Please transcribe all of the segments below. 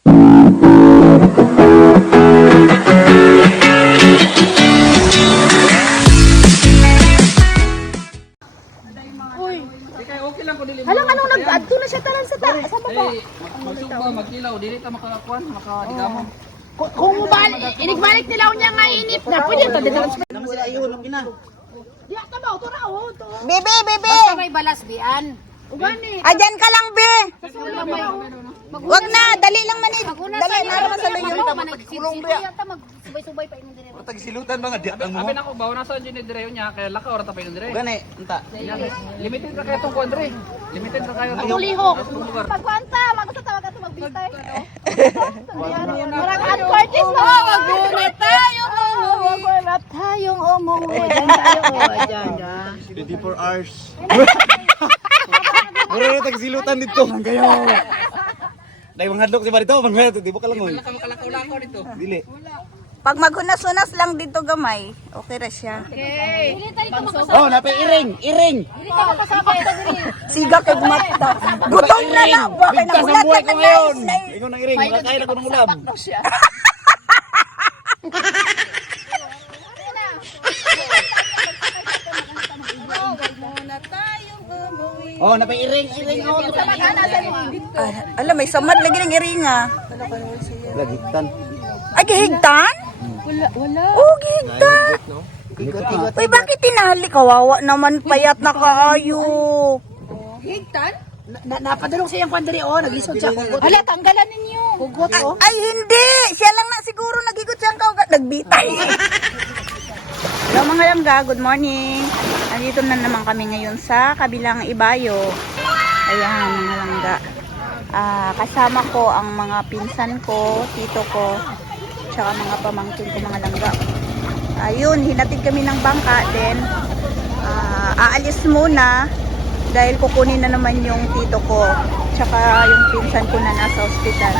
Okay lang ko dili. Halang anong nag-adto na siya tanan sa baba. Magsugba, magkilaw, dili ta makakuan, makadigamon. Kung inigbalik nila niya nga inip na, pwede ta dito. Naman sila ayun, ang gina. Di ta ba to ra o to. Bebe, bebe. Basta may balas dian. Ugani. Ayan ka lang, be. Wala may. Wag na, dali lang manid. Dali, naraman sa luyo. Subay-subay pa imong dire. Tagsilutan ba nga di ang Abi mo? na ko bawo na sa engineer dire nya kay laka ora ta pa dire. Gani, unta. Limited ra kayo tong kuan dire. Limited ra kayo. Tulihok. Pagkwanta, magsa tawag ka magbitay. Marang uncortis no. Magunit tayo. Magunit tayong umuwi. Diyan tayo. 24 hours. Mura na tagsilutan dito. Kayo. Dahil manghadlok si Marito, manghadlok. Di ba kalangoy? Laka makalakaw dito. Dili. Pag maghunas-hunas lang dito gamay, okay ra siya. Okay. Oh, napay iring, iring. Dili ka makasabay ta diri. Siga kay gumata. Gutom na na. Bakit Bigkas ang nagulat buhay ka ko na ngayon. guys? Ingon ng iring, makakain ako ng ulam. Oh, napay iring, iring. Oh, Alam, may samad lagi ng iringa. lagitan. Ay, gihigtan? Wala. Oh, gihigtan. Uy, bakit tinali? Kawawa naman, payat na kaayo. Higtan? Napadulong siya yung pandiri o, naglisod siya hugot. Hala, tanggalan ninyo. Hugot o. Ay, hindi. Siya lang na siguro nagigot siyang nagbitay. Hello mga langga, good morning. Nandito na naman kami ngayon sa kabilang ibayo. Ayan mga langga. Kasama ko ang mga pinsan ko, tito ko, tsaka mga pamangkin ko mga langga. Ayun, hinatid kami ng bangka. Then, aalis muna dahil kukunin na naman yung tito ko, tsaka yung pinsan ko na nasa ospital.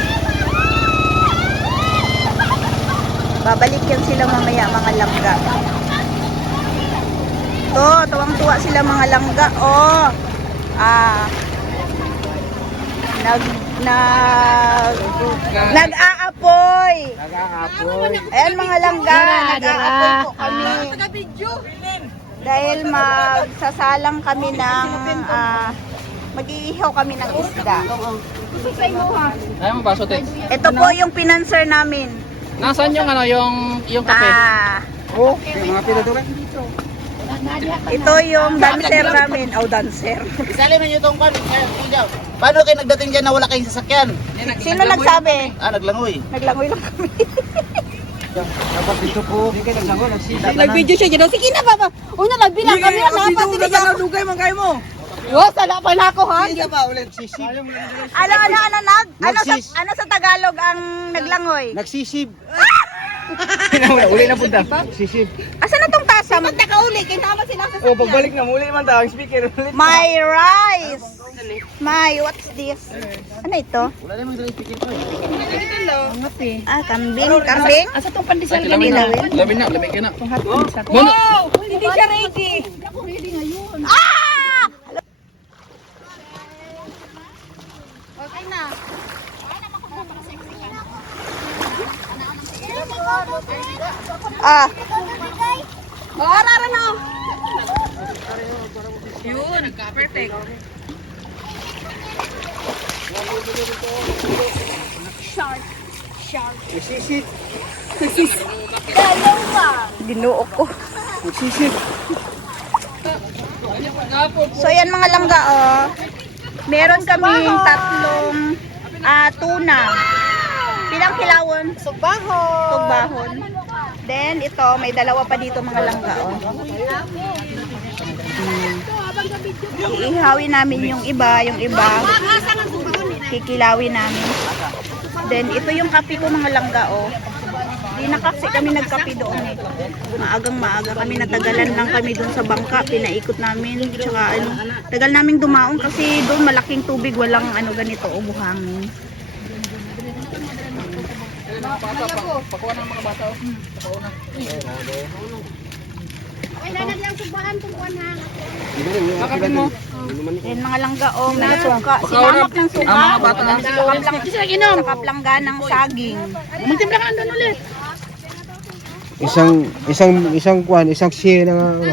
Babalik yan sila mamaya mga langga. To, tuwang-tuwa sila mga langga. Oh. Nag-aapoy. Ayan mga langga, nag-aapoy po kami. Dahil magsasalang kami ng mag-iihaw kami ng isda. Ay mo baso te. Ito po yung pinanser namin. Nasaan yung ano yung kape? Oh, mga pinatuloy. Ito yung dancer namin. Oh, dancer. Isali man yung tong pan. Paano kayo nagdating dyan na wala kayong sasakyan? Sino nagsabi? Naglangoy. Naglangoy lang kami. Dapat dito po. Hindi kayo naglangoy. Nag-video siya dyan. Sige na, baba. Una, nagbilang kami. Dapat Dugay man kayo mo. Wow, sala pa na ako, ha? Hindi pa ulit sisib. Ano sa Tagalog ang naglangoy? Nagsisib. Uli na punta. Sisib. Asa na tong tasa? Magtakauli. Kaya naman sila sa Oh, pagbalik na muli man ta ang speaker ulit. My rice. What's this? Ano ito? Wala namang sa speaker ko. Kambing. Kambing? Asa tong pandesal Lamin na. Lamin na. Wow! Hindi siya ready. Okay na. Arara na. Yun, nagka-perfect. Nagsisib. Dinuok ko. Nagsisib. So yan mga langga, oh. Meron kaming tatlong tuna. Pilang kilawon? Tugbahon. Then ito, may dalawa pa dito mga langga, oh. Iihawin namin yung iba, kikilawin namin. Then ito yung kape ko mga langga, oh. Di na kasi kami nagkape doon eh. Maagang-maaga kami, natagalan lang kami doon sa bangka, pinaikot namin. Tsaka tagal naming dumaon kasi doon malaking tubig, walang ganito, buhangin. Pakuha ng mga bata. Ay, nanag lang subahan tong kuan ha. Makakin mo. Yan mga langga, oh, may suka. Sinamap ng suka. Ang mga bata lang. Saka plangga ng saging. Magtimplakan doon ulit. Isang share na ano.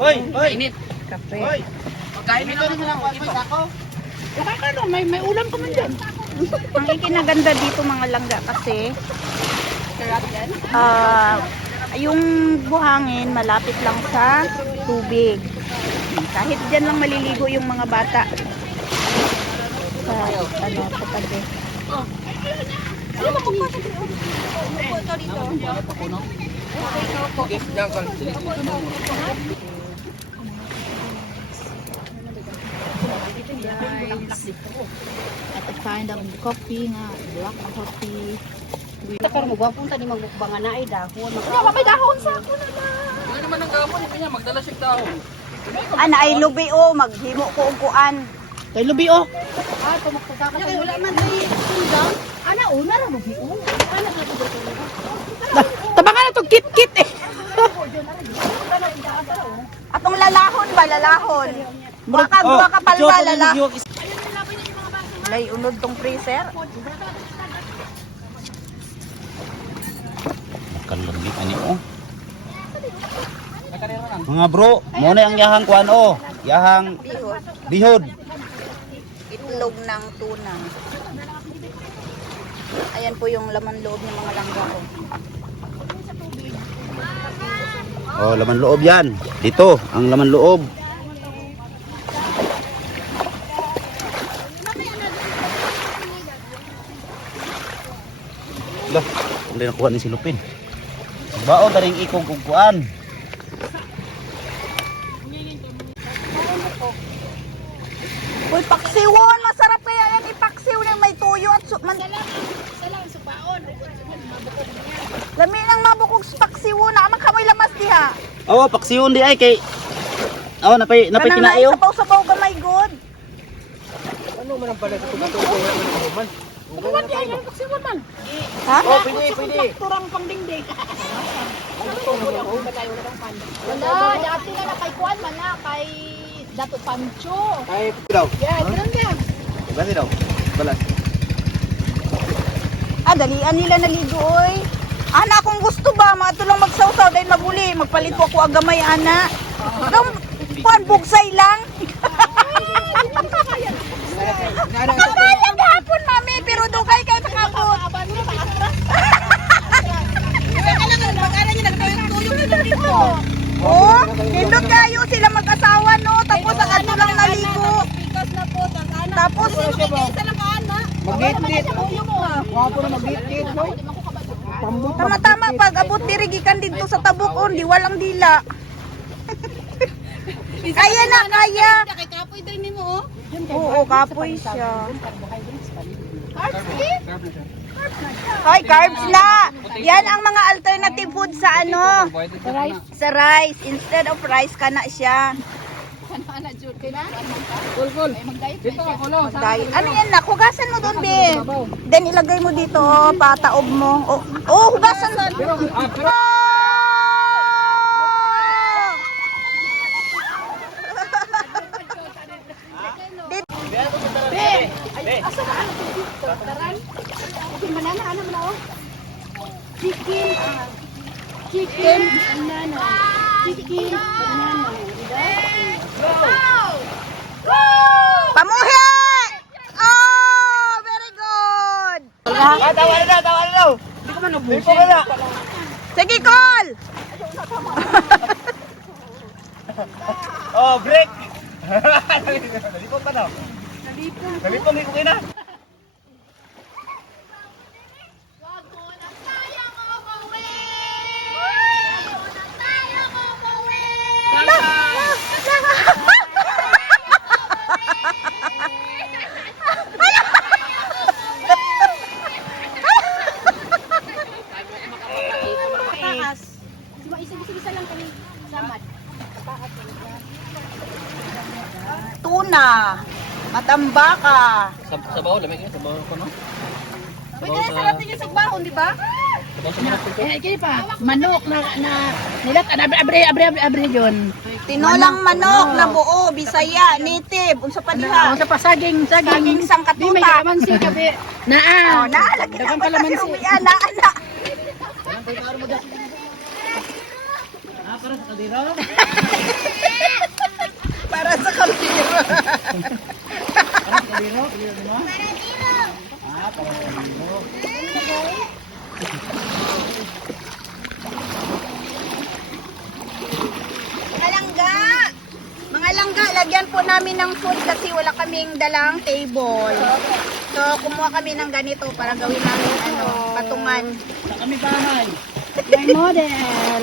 Hoy, hoy. Init. Kape. Kain nito naman ako. Ano, may ulam ka man dyan. Ang ikinaganda dito mga langga kasi yung buhangin malapit lang sa tubig. Kahit dyan lang maliligo yung mga bata. Sa sa tabi. At find ang coffee nga, black coffee. Pero magwapunta ni magbukbangan na ay dahon. May dahon sa ako na na. Ano naman ang gapon niya magdala siya dahon. Ana ay lubi o maghimo ko og kuan. Kay lubi o. Ah, tumakta ka. Wala man tay tundang. Ana una ra lubi o. Ana ka to. Tabangan na to kit-kit eh. Atong lalahon ba lalahon? Buwa ka palba lalahon. Lay unod tong freezer. Kalambit ani oh. Mga bro, mo na ang yahang kuan oh. Yahang bihod. Itlog ng tuna. Ayan po yung laman loob ng mga langga ko. Oh, laman loob yan. Dito, ang laman loob. Lah, hindi nakuha ni silupin. Baon taring ikong kukuan. Uy, paksiwon! Masarap kaya yan ipaksiw ng may tuyo at lami nang mabukog sa paksiwon. Naman kamoy lamas diha. Oh, paksiyon di ay kay. Oh, napay Kanang kinayo. sabaw-sabaw ka may good. Tuwan di ay ang kaksiwan man. Ha? Oh, pwede. Turang pangdingding. Wala, dati na kay kuan man na kay Dato Pancho. Ay, daw. Yeah, ganun yan. Basi daw. Balas. Ah, dalian nila naligo oy. Ana akong gusto ba matulong magsawsaw dahil mabuli magpalit po ako agamay ana. Kuan bugsay lang. Nakakalang hapon mami pero dugay kay takabot. Oh, nindot kayo sila mag-asawa no tapos ang ato lang naligo. Tapos Magit-git. Wapo na magit-git, no? tama-tama pag abot diri gikan dito sa tabukon di walang dila. Kaya na kaya. Kay kapoy din nimo oh. Oo, kapoy siya. Hoy, carbs na. Yan ang mga alternative food sa ano? Sa rice. Instead of rice kana siya. Ana jud kay na. Kul. Dito ako lo. Dahil, ano yan na? Hugasan mo doon, be. Then ilagay mo dito, oh, pataob mo. Oh, hugasan mo. Pero Asa ka ano dito? Taran. Chicken banana ano man oh? Chicken banana. Chicken banana. Pamuhi! Oh, very good. Tawa na daw. Hindi ko man ubusin. Sige, call. Oh, break. Nalipong pa daw. Nalipong ko kina. Isa lang kani samad. Tuna. Matambaka. Sa bawo lamig sa bawo ko no. Pwede na sarap din yung sagbahon, di ba? Kaya pa, manok na nilat, abre yun. Tinolang manok na buo, Bisaya, native, unsa pa diha? Sa pasaging, Saging sangkatuta. Di may kalamansi kape. Naa. Naalagi na Dagang mo sa kalamansi. siruya, naana. Para sa kaldero. Mga langga! Mga langga, lagyan po namin ng food kasi wala kaming dalang table. So, kumuha kami ng ganito para gawin namin patungan. Kami bahay. My model.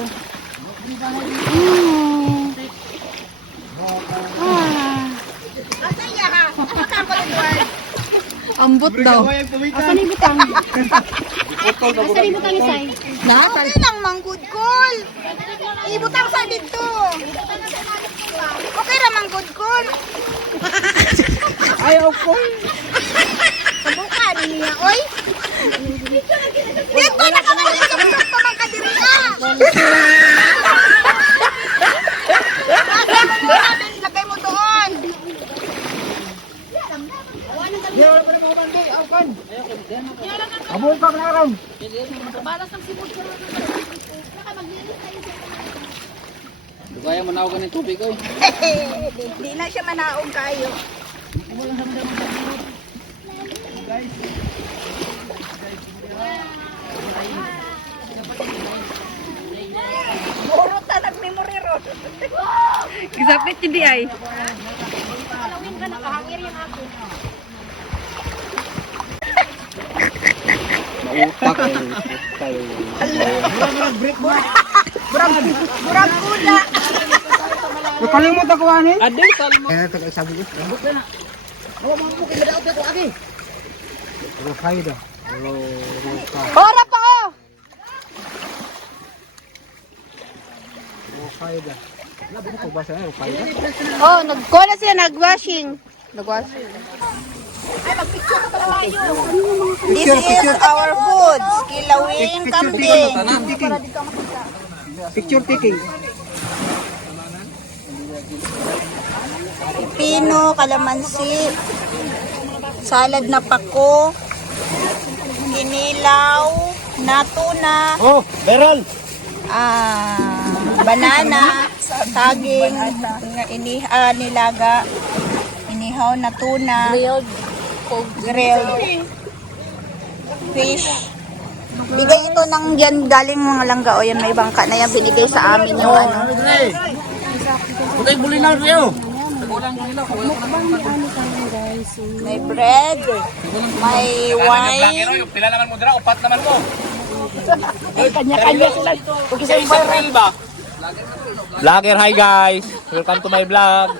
Asaya ha? Asaya ko Edward. Ambot daw. Asan yung butang? Asan yung butang isay? Okay lang, manggod kol. Ibutang sa dito. Okay ra manggod kol. Ayaw ko. Kabukan niya, oy. Dito na ka man yung pamangkadiri Lagay mo doon. Abong ka na ron. Kaya mo na ako ng tubig oy. Di na siya manaog kayo. Puro ta nag-memory ron. Gisapit hindi ay. Mautak eh. Burang kuda. Nakalimut ako ani. Adi salmo. Kaya ito kay sabi ko. Rufayda. Ora pa oh. Rufayda. Labi ko ba sa Rufayda? Oh, nagkuha sila nag-washing. Nag-washing. This is our food. Kilawin kambing. Picture taking. Pipino, kalamansi, salad na pako, kinilaw, na tuna, Oh, Beral. banana, saging, nilaga, inihaw na tuna, grilled fish. Bigay ito ng yan galing mga langga o yan may bangka na yan binigay sa amin yung ano. Bukay buli na rin. May bread, may wine. Pila naman mo dira, upat naman mo. Kanya-kanya sila. Isang barrel ba? Vlogger, hi guys. Welcome to my vlog.